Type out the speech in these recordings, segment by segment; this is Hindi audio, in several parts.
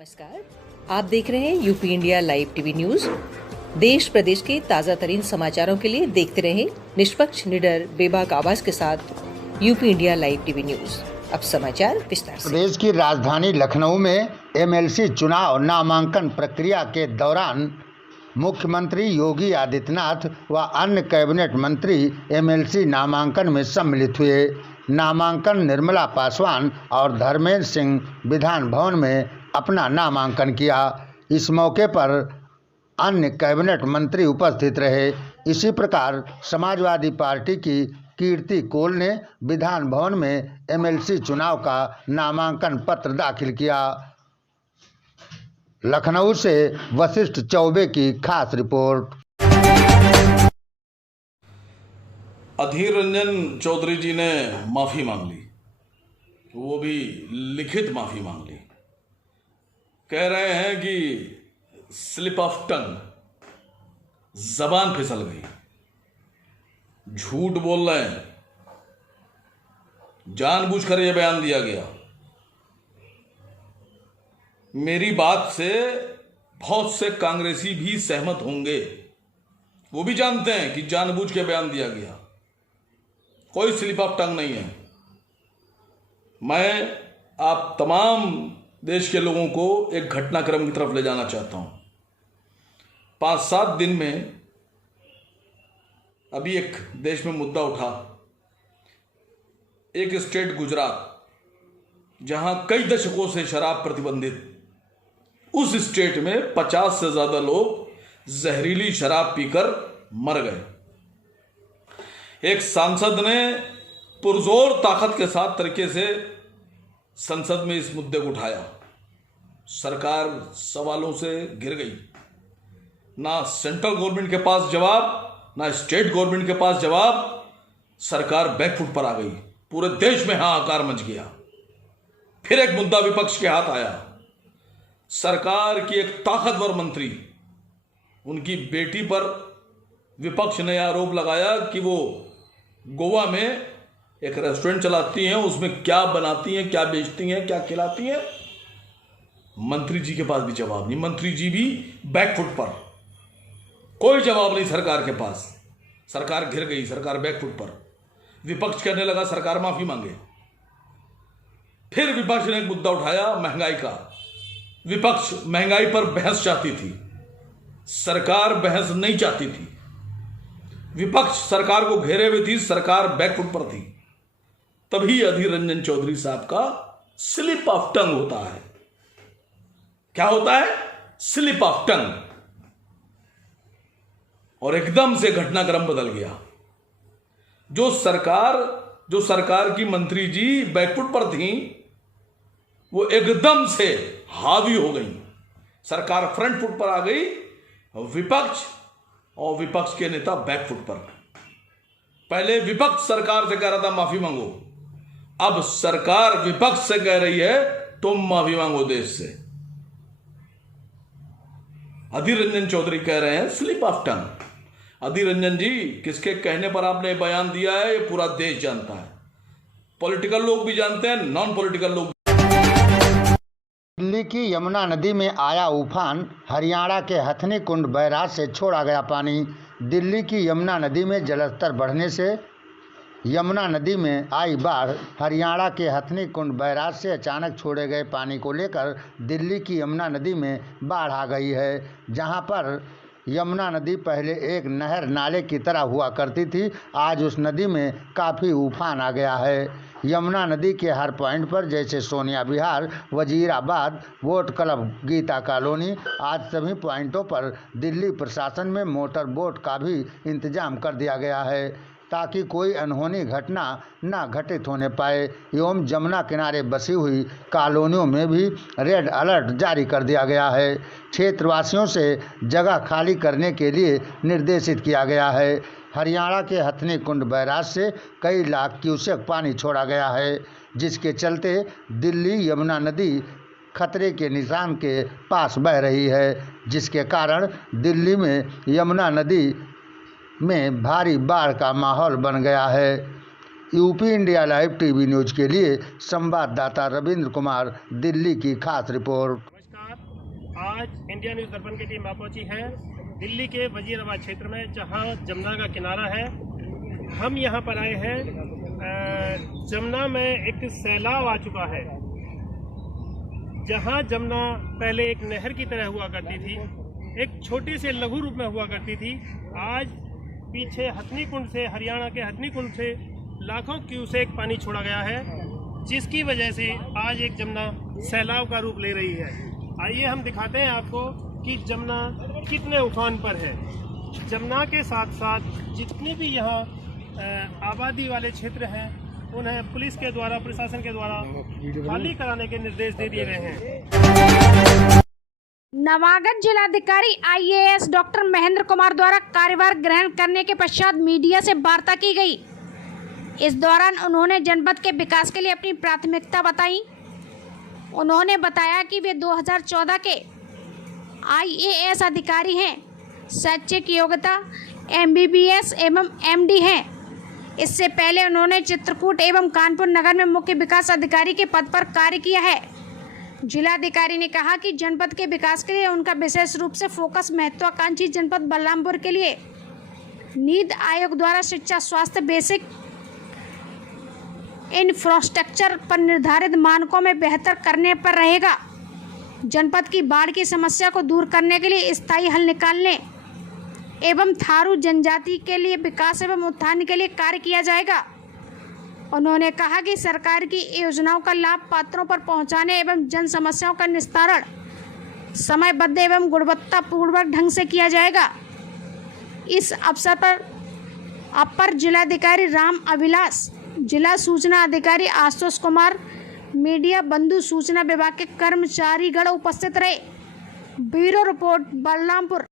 नमस्कार, आप देख रहे हैं UP India live TV news. देश प्रदेश के ताजा तरीन समाचारों के लिए देखते रहें निष्पक्ष, निडर, बेबाक आवाज के साथ UP India live TV news. अब समाचार विस्तार से। प्रदेश की राजधानी लखनऊ में एमएलसी चुनाव नामांकन प्रक्रिया के दौरान मुख्यमंत्री योगी आदित्यनाथ व अन्य कैबिनेट मंत्री एमएलसी नामांकन में सम्मिलित हुए। नामांकन निर्मला पासवान और धर्मेंद्र सिंह विधान भवन में अपना नामांकन किया। इस मौके पर अन्य कैबिनेट मंत्री उपस्थित रहे। इसी प्रकार समाजवादी पार्टी की कीर्ति कोल ने विधान भवन में एमएलसी चुनाव का नामांकन पत्र दाखिल किया। लखनऊ से वशिष्ठ चौबे की खास रिपोर्ट। अधीर रंजन चौधरी जी ने माफ़ी मांग ली, वो भी लिखित माफ़ी मांग ली। कह रहे हैं कि स्लिप ऑफ टंग, जबान फिसल गई, झूठ बोल रहे हैं, जानबूझकर यह बयान दिया गया। मेरी बात से बहुत से कांग्रेसी भी सहमत होंगे, वो भी जानते हैं कि जानबूझ के बयान दिया गया, कोई स्लिप ऑफ टंग नहीं है। मैं आप तमाम देश के लोगों को एक घटनाक्रम की तरफ ले जाना चाहता हूं। 5-7 दिन में अभी एक देश में मुद्दा उठा, एक स्टेट गुजरात, जहां कई दशकों से शराब प्रतिबंधित, उस स्टेट में 50 से ज्यादा लोग जहरीली शराब पीकर मर गए। एक सांसद ने पुरजोर ताकत के साथ तरीके से संसद में इस मुद्दे को उठाया। सरकार सवालों से घिर गई। ना सेंट्रल गवर्नमेंट के पास जवाब, ना स्टेट गवर्नमेंट के पास जवाब। सरकार बैकफुट पर आ गई। पूरे देश में हाहाकार मच गया। फिर एक मुद्दा विपक्ष के हाथ आया। सरकार की एक ताकतवर मंत्री, उनकी बेटी पर विपक्ष ने आरोप लगाया कि वो गोवा में एक रेस्टोरेंट चलाती हैं, उसमें क्या बनाती हैं, क्या बेचती हैं, क्या खिलाती हैं। मंत्री जी के पास भी जवाब नहीं, मंत्री जी भी बैकफुट पर, कोई जवाब नहीं सरकार के पास। सरकार घिर गई, सरकार बैकफुट पर। विपक्ष कहने लगा सरकार माफी मांगे। फिर विपक्ष ने एक मुद्दा उठाया, महंगाई का। विपक्ष महंगाई पर बहस चाहती थी, सरकार बहस नहीं चाहती थी। विपक्ष सरकार को घेरे हुए थी, सरकार बैकफुट पर थी। तभी अधीर रंजन चौधरी साहब का स्लिप ऑफ टंग होता है। क्या होता है? Slip of tongue. और एकदम से घटनाक्रम बदल गया। जो सरकार की मंत्री जी बैकफुट पर थी, वो एकदम से हावी हो गई। सरकार फ्रंट फुट पर आ गई, विपक्ष और विपक्ष के नेता बैकफुट पर। पहले विपक्ष सरकार से कह रहा था माफी मांगो, अब सरकार विपक्ष से कह रही है तुम माफी मांगो देश से। अधीर रंजन चौधरी कह रहे हैं slip of tongue. Adhir Ranjan जी, किसके कहने पर आपने बयान दिया है, ये पूरा देश जानता है। पॉलिटिकल लोग भी जानते हैं, नॉन पॉलिटिकल लोग। दिल्ली की यमुना नदी में आया उफान, हरियाणा के हथनी कुंड बैराज से छोड़ा गया पानी। दिल्ली की यमुना नदी में जलस्तर बढ़ने से यमुना नदी में आई बाढ़। हरियाणा के हथनी कुंड बैराज से अचानक छोड़े गए पानी को लेकर दिल्ली की यमुना नदी में बाढ़ आ गई है। जहां पर यमुना नदी पहले एक नहर नाले की तरह हुआ करती थी, आज उस नदी में काफ़ी उफान आ गया है। यमुना नदी के हर पॉइंट पर, जैसे Sonia Vihar, Wazirabad, boat club, Geeta colony, आज सभी पॉइंटों पर दिल्ली प्रशासन में मोटर बोट का भी इंतजाम कर दिया गया है, ताकि कोई अनहोनी घटना न घटित होने पाए। एवं जमुना किनारे बसी हुई कॉलोनियों में भी रेड अलर्ट जारी कर दिया गया है। क्षेत्रवासियों से जगह खाली करने के लिए निर्देशित किया गया है। हरियाणा के हथनी कुंड बैराज से कई लाख क्यूसेक पानी छोड़ा गया है, जिसके चलते दिल्ली यमुना नदी खतरे के निशान के पास बह रही है, जिसके कारण दिल्ली में यमुना नदी में भारी बाढ़ का माहौल बन गया है। UP India live TV news के लिए संवाददाता रविंद्र कुमार, दिल्ली की खास रिपोर्ट। नमस्कार, आज इंडिया न्यूज़ दर्पण की टीम आ पहुंची है दिल्ली के वजीराबाद क्षेत्र में, जहां जमुना का किनारा है। हम यहां पर आए हैं, जमुना में एक सैलाब आ चुका है। जहां जमुना पहले एक नहर की तरह हुआ करती थी, एक छोटे से लघु रूप में हुआ करती थी, आज पीछे हथनी कुंड से, हरियाणा के हथनी कुंड से लाखों क्यूसेक पानी छोड़ा गया है, जिसकी वजह से आज एक जमुना सैलाब का रूप ले रही है। आइए हम दिखाते हैं आपको कि जमुना कितने उफान पर है। जमुना के साथ साथ जितने भी यहाँ आबादी वाले क्षेत्र हैं, उन्हें पुलिस के द्वारा, प्रशासन के द्वारा खाली कराने के निर्देश दे दिए गए हैं। नवागत जिलाधिकारी IAS डॉक्टर महेंद्र कुमार द्वारा कार्यभार ग्रहण करने के पश्चात मीडिया से वार्ता की गई। इस दौरान उन्होंने जनपद के विकास के लिए अपनी प्राथमिकता बताई। उन्होंने बताया कि वे 2014 के IAS अधिकारी हैं, शैक्षिक योग्यता MBBS एवं MD हैं। इससे पहले उन्होंने चित्रकूट एवं कानपुर नगर में मुख्य विकास अधिकारी के पद पर कार्य किया है। जिलाधिकारी ने कहा कि जनपद के विकास के लिए उनका विशेष रूप से फोकस महत्वाकांक्षी जनपद बलरामपुर के लिए नीति आयोग द्वारा शिक्षा, स्वास्थ्य, बेसिक इंफ्रास्ट्रक्चर पर निर्धारित मानकों में बेहतर करने पर रहेगा। जनपद की बाढ़ की समस्या को दूर करने के लिए स्थायी हल निकालने एवं थारू जनजाति के लिए विकास एवं उत्थान के लिए कार्य किया जाएगा। उन्होंने कहा कि सरकार की योजनाओं का लाभ पात्रों पर पहुंचाने एवं जन समस्याओं का निस्तारण समयबद्ध एवं गुणवत्तापूर्वक ढंग से किया जाएगा। इस अवसर पर अपर जिलाधिकारी राम अभिलाष, जिला सूचना अधिकारी आशुतोष कुमार, मीडिया बंधु, सूचना विभाग के कर्मचारीगण उपस्थित रहे। Bureau report, Balrampur.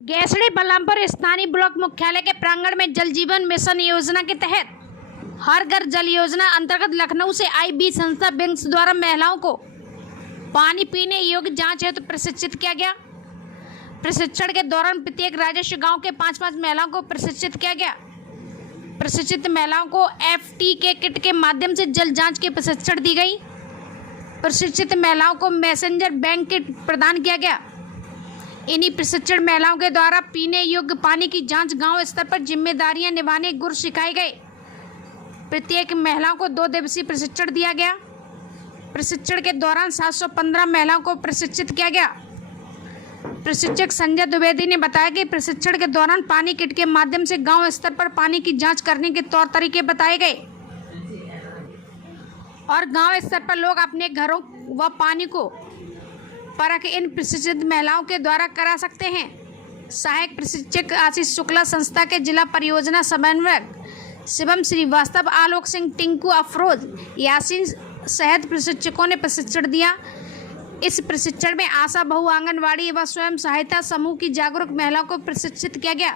गैसड़ी बलरामपुर स्थानीय ब्लॉक मुख्यालय के प्रांगण में जल जीवन मिशन योजना के तहत हर घर जल योजना अंतर्गत लखनऊ से आई 20 संस्था बैंक्स द्वारा महिलाओं को पानी पीने योग्य जांच हेतु प्रशिक्षित किया गया। प्रशिक्षण के दौरान प्रत्येक राजस्व गांव के 5-5 महिलाओं को प्रशिक्षित किया गया। प्रशिक्षित महिलाओं को FTK किट के माध्यम से जल जांच की प्रशिक्षण दी गई। प्रशिक्षित महिलाओं को मैसेंजर बैंक किट प्रदान किया गया। इन्हीं प्रशिक्षण महिलाओं के द्वारा पीने योग्य पानी की जांच गांव स्तर पर जिम्मेदारियां निभाने गुर सिखाए गए। प्रत्येक महिलाओं को 2 दिवसीय प्रशिक्षण दिया गया। प्रशिक्षण के दौरान 715 महिलाओं को प्रशिक्षित किया गया। प्रशिक्षक संजय द्विवेदी ने बताया कि प्रशिक्षण के दौरान पानी किट के माध्यम से गांव स्तर पर पानी की जांच करने के तौर तरीके बताए गए और गांव स्तर पर लोग अपने घरों व पानी को परख इन प्रशिक्षित महिलाओं के द्वारा करा सकते हैं। सहायक प्रशिक्षक आशीष शुक्ला, संस्था के जिला परियोजना समन्वयक शिवम श्रीवास्तव, आलोक सिंह, टिंकू अफरोज, यासीन सहित प्रशिक्षकों ने प्रशिक्षण दिया। इस प्रशिक्षण में आशा बहु आंगनवाड़ी व स्वयं सहायता समूह की जागरूक महिलाओं को प्रशिक्षित किया गया।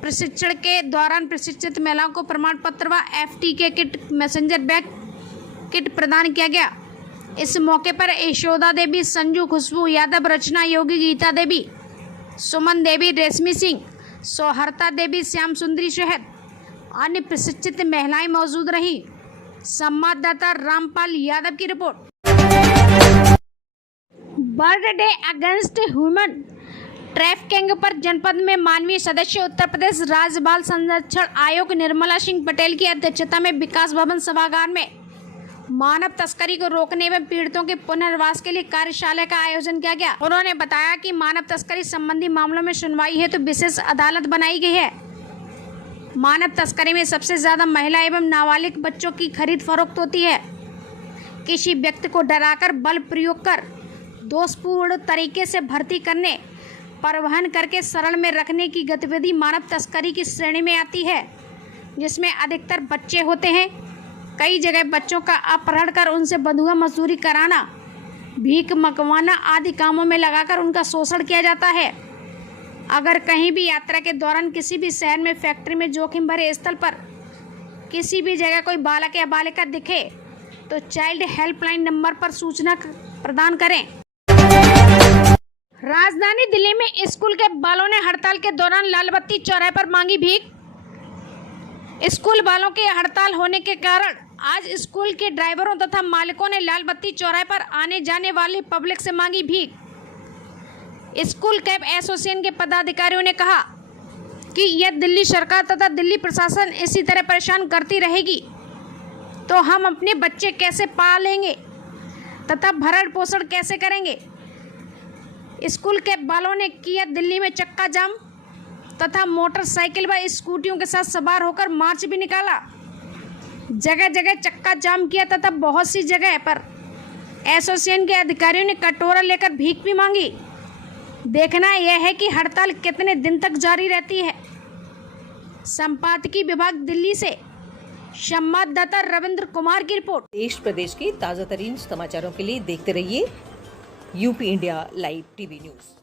प्रशिक्षण के दौरान प्रशिक्षित महिलाओं को प्रमाण पत्र व FTK kit, messenger bag kit प्रदान किया गया। इस मौके पर यशोदा देवी, संजू, खुशबू यादव, रचना योगी, गीता देवी, सुमन देवी, रेशमी सिंह, सौहर्ता देवी, श्याम सुंदरी सहित अन्य प्रशिक्षित महिलाएं मौजूद रहीं। संवाददाता रामपाल यादव की report. World day against human trafficking पर जनपद में माननीय सदस्य उत्तर प्रदेश राज्य बाल संरक्षण आयोग निर्मला सिंह पटेल की अध्यक्षता में विकास भवन सभागार में मानव तस्करी को रोकने एवं पीड़ितों के पुनर्वास के लिए कार्यशाला का आयोजन किया गया। उन्होंने बताया कि मानव तस्करी संबंधी मामलों में सुनवाई हेतु विशेष अदालत बनाई गई है। मानव तस्करी में सबसे ज्यादा महिला एवं नाबालिग बच्चों की खरीद फरोख्त होती है। किसी व्यक्ति को डराकर बल प्रयोग कर दोषपूर्ण तरीके से भर्ती करने, परिवहन करके शरण में रखने की गतिविधि मानव तस्करी की श्रेणी में आती है, जिसमें अधिकतर बच्चे होते हैं। कई जगह बच्चों का अपहरण कर उनसे बंधुआ मजदूरी कराना, भीख मंगवाना आदि कामों में लगाकर उनका शोषण किया जाता है। अगर कहीं भी यात्रा के दौरान किसी भी शहर में, फैक्ट्री में, जोखिम भरे स्थल पर किसी भी जगह कोई बालक या बालिका दिखे तो चाइल्ड हेल्पलाइन नंबर पर सूचना प्रदान करें। राजधानी दिल्ली में स्कूल के बालों ने हड़ताल के दौरान लालबत्ती चौराहे पर मांगी भीख। स्कूल वालों के हड़ताल होने के कारण आज स्कूल के ड्राइवरों तथा मालिकों ने लाल बत्ती चौराहे पर आने जाने वाली पब्लिक से मांगी भीख। स्कूल कैब एसोसिएशन के पदाधिकारियों ने कहा कि यदि दिल्ली सरकार तथा दिल्ली प्रशासन इसी तरह परेशान करती रहेगी तो हम अपने बच्चे कैसे पालेंगे तथा भरण पोषण कैसे करेंगे। स्कूल कैब वालों ने किया दिल्ली में चक्का जाम तथा मोटरसाइकिल व स्कूटियों के साथ सवार होकर मार्च भी निकाला। जगह जगह चक्का जाम किया तथा बहुत सी जगह पर एसोसिएशन के अधिकारियों ने कटोरा लेकर भीख भी मांगी। देखना यह है कि हड़ताल कितने दिन तक जारी रहती है। संपादकीय विभाग दिल्ली से संवाददाता रविंद्र कुमार की रिपोर्ट। देश प्रदेश के ताजा तरीन समाचारों के लिए देखते रहिए UP India live TV news.